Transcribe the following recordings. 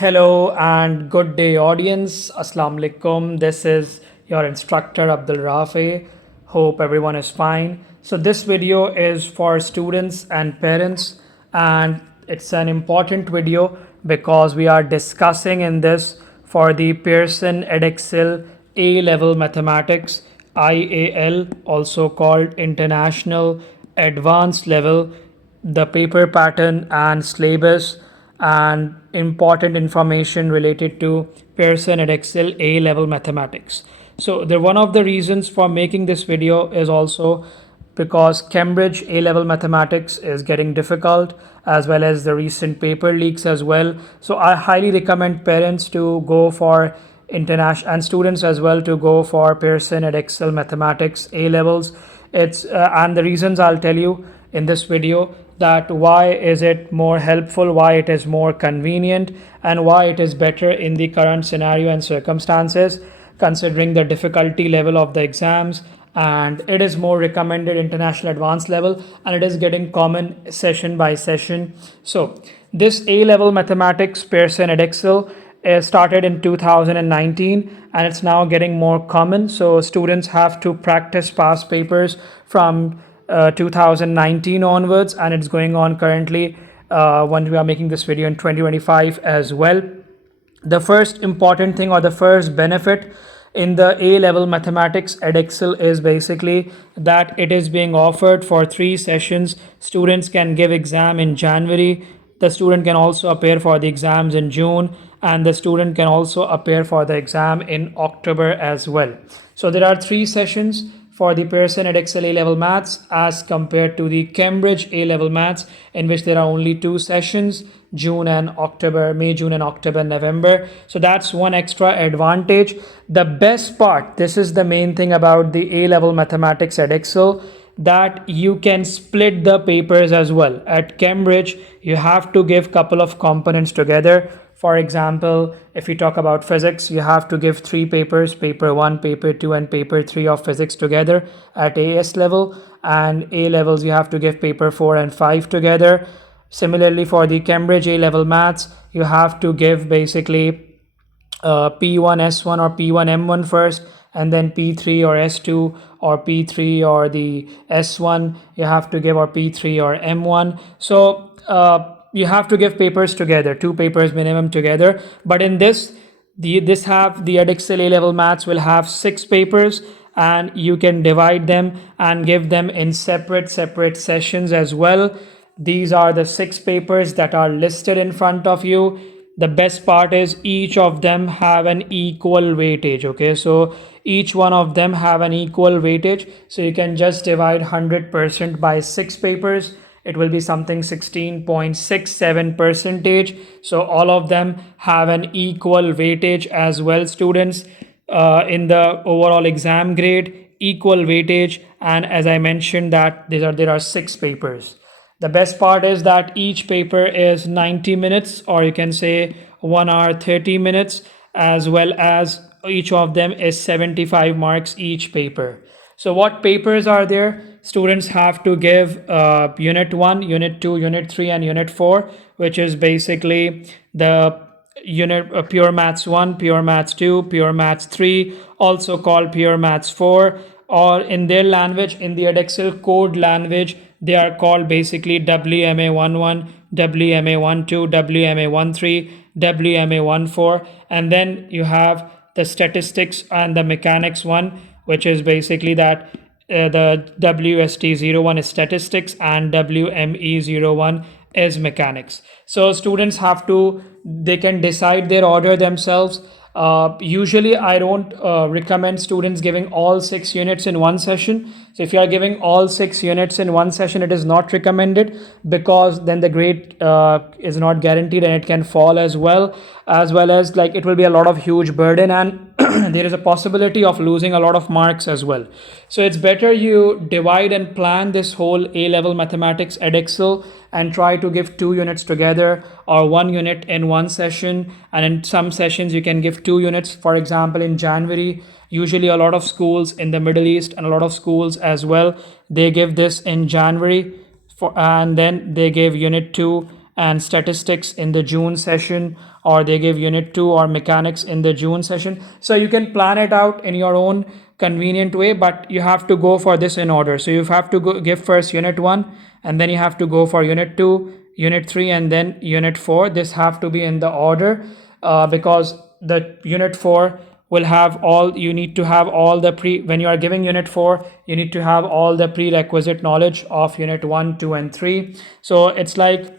Hello and good day, audience. Assalamu alaikum. This is your instructor Abdul Rafi. Hope everyone is fine. So, this video is for students and parents, and it's an important video because we are discussing in this for the Pearson Edexcel A Level Mathematics IAL, also called International Advanced Level, the paper pattern and syllabus and important information related to Pearson Edexcel A Level Mathematics. So one of the reasons for making this video is also because Cambridge A Level Mathematics is getting difficult, as well as the recent paper leaks as well. So I highly recommend parents to go for international and students as well to go for Pearson Edexcel Mathematics A Levels. It's and the reasons I'll tell you in this video, that why is it more helpful, why it is more convenient, and why it is better in the current scenario and circumstances considering the difficulty level of the exams. And it is more recommended international advanced level, and it is getting common session by session. So this A Level Mathematics Pearson Edexcel started in 2019, and it's now getting more common. So students have to practice past papers from 2019 onwards, and it's going on currently when we are making this video in 2025 as well. The first important thing, or the first benefit in the A Level Mathematics Edexcel, is basically that it is being offered for 3 sessions. Students can give exam in January, the student can also appear for the exams in June, and the student can also appear for the exam in October as well. So there are 3 sessions for the Pearson Edexcel A Level Maths as compared to the Cambridge A Level Maths, in which there are only 2 sessions, June and October, May, June and October, November. So that's one extra advantage. The best part, this is the main thing about the A Level Mathematics Edexcel, that you can split the papers as well. At Cambridge, you have to give couple of components together. For example, if you talk about physics, you have to give 3 papers, paper 1, paper 2, and paper 3 of physics together at AS level, and A levels you have to give paper 4 and 5 together. Similarly, for the Cambridge A Level Maths, you have to give basically P1 S1 or P1 M1 first, and then P3 or S2 or P3 or the S1 you have to give, or P3 or M1. So you have to give papers together, 2 papers minimum together. But in this the Edexcel A Level Maths will have 6 papers, and you can divide them and give them in separate sessions as well. These are the 6 papers that are listed in front of you. The best part is each of them have an equal weightage. Okay, so each one of them have an equal weightage, so you can just divide 100% by 6 papers. It will be something 16.67%. So all of them have an equal weightage as well, students. In the overall exam grade, equal weightage. And as I mentioned, that there are 6 papers. The best part is that each paper is 90 minutes, or you can say 1 hour 30 minutes, as well as each of them is 75 marks each paper. So what papers are there? Students have to give Unit 1, Unit 2, Unit 3, and Unit 4, which is basically the unit Pure Maths 1, Pure Maths 2, Pure Maths 3, also called Pure Maths 4, or in their language, in the Edexcel code language, they are called basically WMA11, WMA12, WMA13, WMA14, and then you have the statistics and the mechanics one, which is basically that the WST01 is statistics and WME01 is mechanics. So students they can decide their order themselves. Usually I don't recommend students giving all 6 units in one session. So if you are giving all 6 units in one session, it is not recommended, because then the grade is not guaranteed, and it can fall as well as like it will be a lot of huge burden, and there is a possibility of losing a lot of marks as well. So it's better you divide and plan this whole A Level Mathematics Edexcel and try to give 2 units together, or 1 unit in one session, and in some sessions you can give 2 units. For example, in January, usually a lot of schools in the Middle East and a lot of schools as well, they give this in January, and then they give Unit 2 and statistics in the June session, or they give unit 2 or mechanics in the June session. So you can plan it out in your own convenient way, but you have to go for this in order. So you have to give first unit 1, and then you have to go for unit 2, unit 3, and then unit 4. This have to be in the order, because the unit 4 will have all, you need to have all the when you are giving unit 4, you need to have all the prerequisite knowledge of unit 1, 2, and 3. So it's like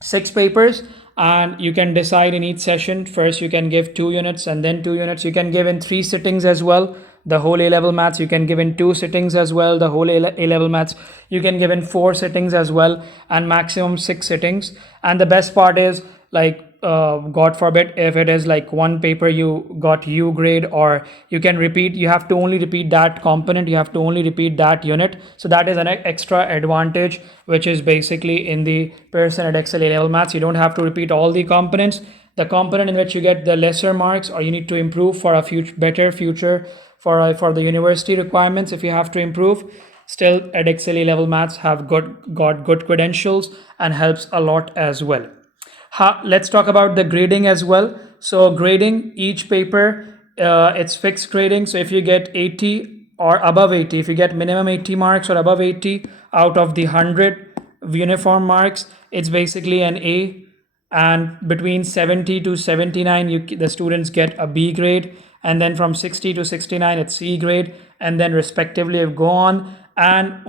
6 papers, and you can decide in each session. First you can give 2 units and then 2 units. You can give in 3 sittings as well. The whole A level maths you can give in 2 sittings as well. The whole A level maths you can give in 4 sittings as well, and maximum 6 sittings. And the best part is, like, God forbid if it is like one paper you got U grade, or you can repeat, you have to only repeat that component, you have to only repeat that unit. So that is an extra advantage, which is basically in the Pearson Edexcel A level maths. You don't have to repeat all the components. The component in which you get the lesser marks, or you need to improve for a better future for the university requirements, if you have to improve, still Edexcel A level maths have got good credentials and helps a lot as well. Let's talk about the grading as well. So grading each paper, it's fixed grading. So if you get 80 or above 80, if you get minimum 80 marks or above 80 out of the 100 uniform marks, it's basically an A. And between 70 to 79, the students get a B grade, and then from 60 to 69 it's C grade, and then respectively go on. And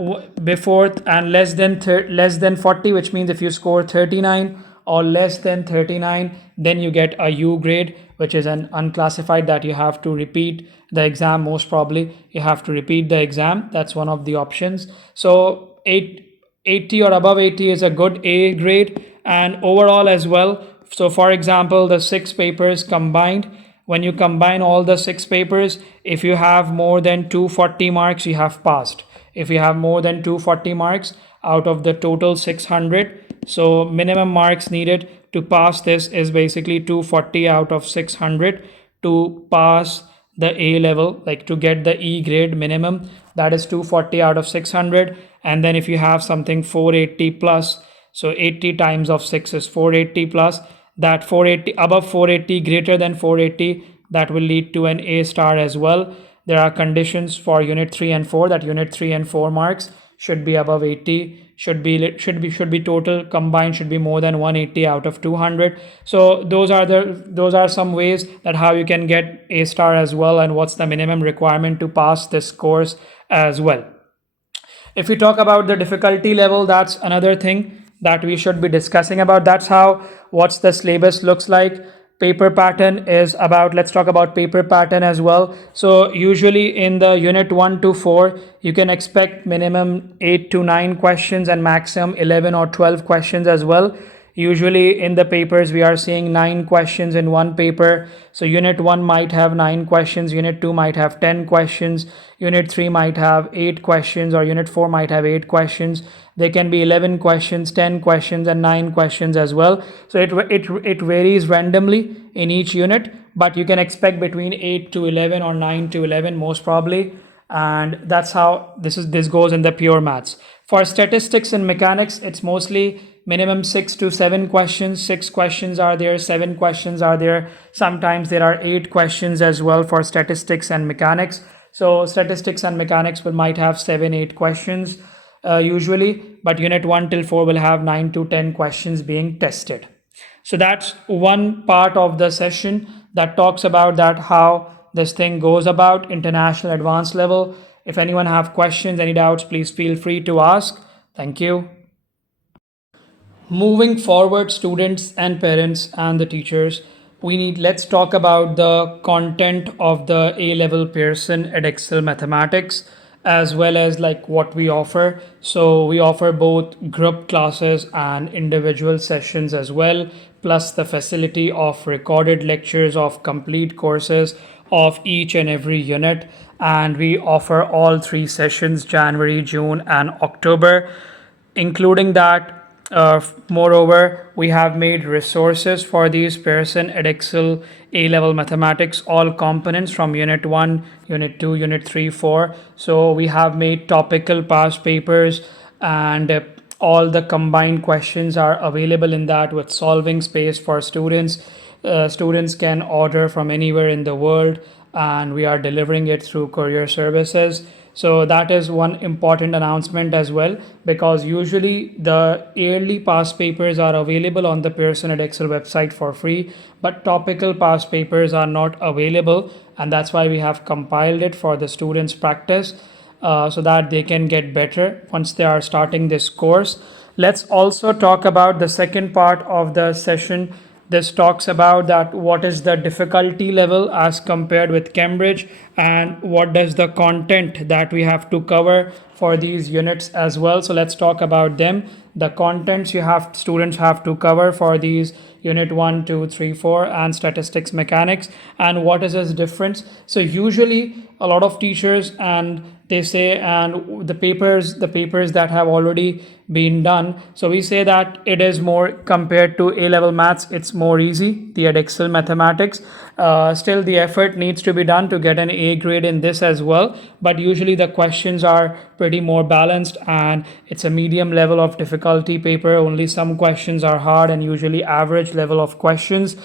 before and less than 40, which means if you score 39 or less than 39, then you get a U grade, which is an unclassified, that you have to repeat the exam. Most probably you have to repeat the exam. That's one of the options. So 80 or above 80 is a good A grade. And overall as well, so for example, the 6 papers combined, when you combine all the 6 papers, if you have more than 240 marks, you have passed. If you have more than 240 marks out of the total 600, so minimum marks needed to pass this is basically 240 out of 600 to pass the A level, like to get the E grade minimum, that is 240 out of 600. And then if you have something 480 plus, so 80 times of 6 is 480 plus, that 480 above 480, greater than 480, that will lead to an A star as well. There are conditions for unit 3 and 4, that unit 3 and 4 marks should be above 80, should be total combined should be more than 180 out of 200. So those are some ways that how you can get A star as well, and what's the minimum requirement to pass this course as well. If we talk about the difficulty level, that's another thing that we should be discussing about. That's how what's the syllabus looks like. Paper pattern is about, let's talk about paper pattern as well. So usually in the unit 1 to 4, you can expect minimum 8 to 9 questions and maximum 11 or 12 questions as well. Usually in the papers we are seeing 9 questions in one paper. So unit 1 might have 9 questions, unit 2 might have 10 questions, unit 3 might have 8 questions, or unit 4 might have 8 questions. There can be 11 questions, 10 questions, and 9 questions as well. So it varies randomly in each unit, but you can expect between 8 to 11 or 9 to 11 most probably. And that's how this goes in the pure maths. For statistics and mechanics, it's mostly minimum 6 to 7 questions. 6 questions are there, 7 questions are there. Sometimes there are 8 questions as well for statistics and mechanics. So statistics and mechanics might have 7-8 questions usually, but unit 1 till 4 will have 9 to 10 questions being tested. So that's one part of the session that talks about that how this thing goes about international advanced level. If anyone have questions, any doubts, please feel free to ask. Thank you. Moving forward, students and parents and the teachers, let's talk about the content of the A-level Pearson Edexcel mathematics, as well as like what we offer. So we offer both group classes and individual sessions as well, plus the facility of recorded lectures of complete courses of each and every unit. And we offer all 3 sessions, January, June, and October. Including that, moreover, we have made resources for these Pearson Edexcel A-level mathematics, all components from unit 1, unit 2, unit 3, 4. So we have made topical past papers and all the combined questions are available in that, with solving space for students. Students can order from anywhere in the world, and we are delivering it through courier services. So that is one important announcement as well, because usually the yearly past papers are available on the Pearson Edexcel website for free, but topical past papers are not available, and that's why we have compiled it for the students' practice, so that they can get better once they are starting this course. Let's also talk about the second part of the session. This talks about that what is the difficulty level as compared with Cambridge, and what does the content that we have to cover for these units as well. So let's talk about them. The contents students have to cover for these unit 1, 2, 3, 4 and statistics mechanics, and what is its difference. So usually a lot of teachers, and they say, and the papers that have already been done, so we say that it is more, compared to A level maths, it's more easy, the Edexcel mathematics. Still the effort needs to be done to get an A grade in this as well, but usually the questions are pretty more balanced, and it's a medium level of difficulty paper. Only some questions are hard, and usually average level of questions.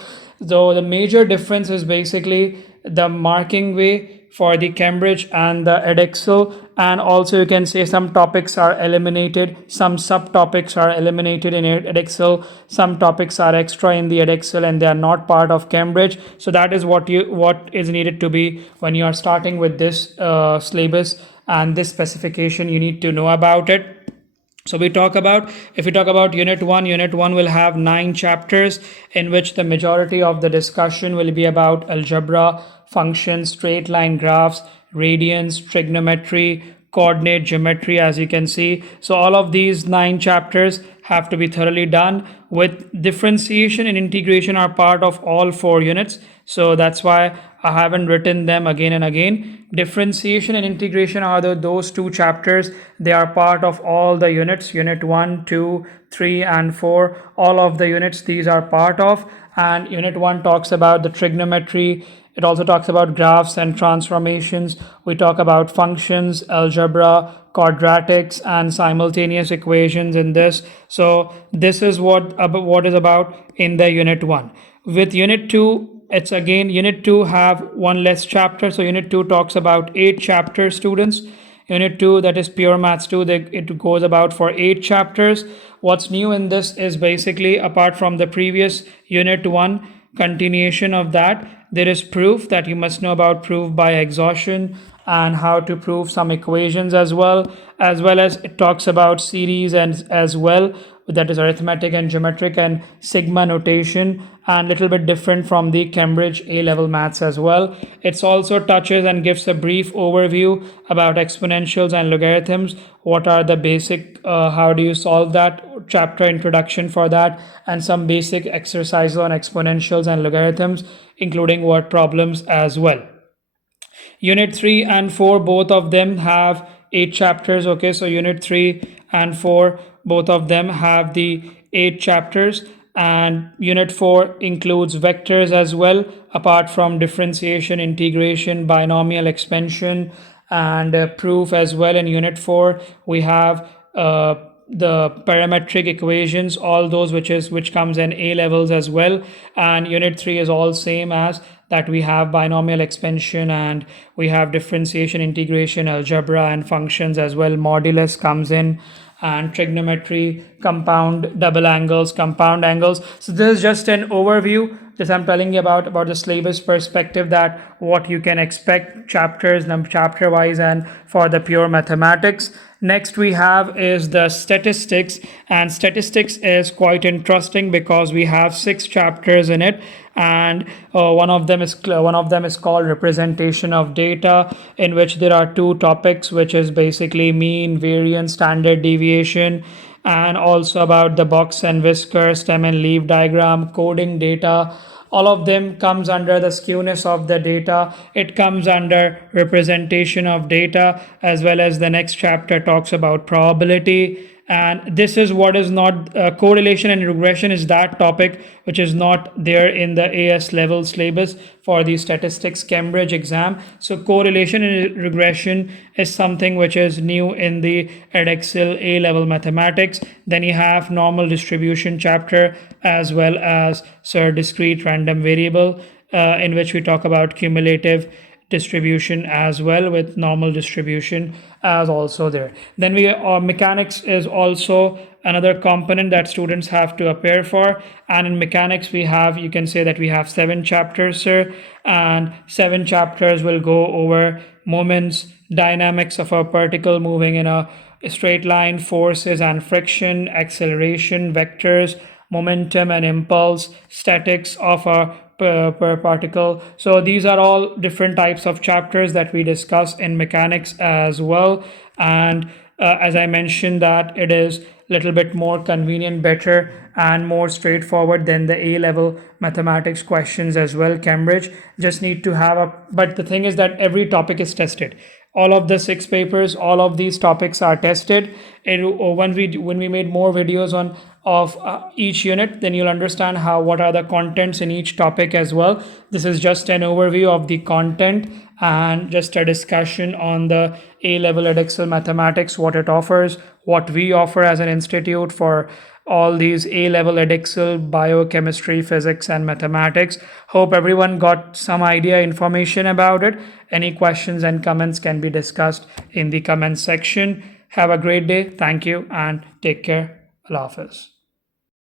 So the major difference is basically the marking way for the Cambridge and the Edexcel, and also you can say some topics are eliminated, some subtopics are eliminated in Edexcel, some topics are extra in the Edexcel and they are not part of Cambridge. So that is what is needed to be when you are starting with this syllabus and this specification. You need to know about it. So if we talk about unit 1 will have 9 chapters, in which the majority of the discussion will be about algebra, functions, straight line graphs, radians, trigonometry, coordinate geometry, as you can see. So all of these 9 chapters have to be thoroughly done, with differentiation and integration are part of all 4 units. So that's why I haven't written them again and again. Differentiation and integration are those 2 chapters. They are part of all the units, unit 1, 2, 3 and 4. All of the units these are part of. And unit 1 talks about the trigonometry. It also talks about graphs and transformations. We talk about functions, algebra, quadratics and simultaneous equations in this. So this is what is about in the unit 1. With unit 2, it's again, unit 2 have one less chapter. So unit 2 talks about 8 chapters, students. Unit 2, that is pure maths 2, it goes about for 8 chapters. What's new in this is basically, apart from the previous unit 1 continuation of that, there is proof, that you must know about proof by exhaustion and how to prove some equations as well as it talks about series and as well, that is arithmetic and geometric and sigma notation, and little bit different from the Cambridge A level maths as well. It also touches and gives a brief overview about exponentials and logarithms. What are the basic, how do you solve that, chapter introduction for that, and some basic exercises on exponentials and logarithms, including word problems as well. Unit 3 and 4, both of them have 8 chapters. Okay, so unit 3 and 4, both of them have the 8 chapters, and unit 4 includes vectors as well, apart from differentiation, integration, binomial expansion and proof as well. In unit 4 we have the parametric equations, all those which comes in A levels as well. And unit 3 is all same as that. We have binomial expansion and we have differentiation, integration, algebra and functions as well. Modulus comes in, and trigonometry, compound, double angles, compound angles. So this is just an overview. This I'm telling you about the syllabus perspective, that what you can expect chapter wise and for the pure mathematics. Next we have is the statistics, and statistics is quite interesting because we have 6 chapters in it, and one of them is called representation of data, in which there are 2 topics, which is basically mean, variance, standard deviation, and also about the box and whisker, stem and leaf diagram, coding data. All of them comes under the skewness of the data. It comes under representation of data, as well as the next chapter talks about probability, And this is what is not correlation and regression is that topic which is not there in the AS level syllabus for the statistics Cambridge exam. So correlation and regression is something which is new in the Edexcel A level mathematics. Then you have normal distribution chapter as well as discrete random variable, in which we talk about cumulative distribution as well, with normal distribution as also there. Then we mechanics is also another component that students have to appear for, and in mechanics we have, you can say that we have 7 chapters, sir, and 7 chapters will go over moments, dynamics of a particle moving in a straight line, forces and friction, acceleration, vectors, momentum and impulse, statics of a per particle. So these are all different types of chapters that we discuss in mechanics as well. And as I mentioned, that it is little bit more convenient, better and more straightforward than the A level mathematics questions as well. Cambridge just need to have a, but the thing is that every topic is tested. All of the 6 papers, all of these topics are tested. When we made more videos on of each unit, then you'll understand what are the contents in each topic as well. This is just an overview of the content and just a discussion on the A level Edexcel mathematics, what it offers, what we offer as an institute for all these A level Edexcel, biochemistry, physics and mathematics. Hope everyone got some idea, information about it. Any questions and comments can be discussed in the comment section. Have a great day. Thank you and take care. Allah Hafiz.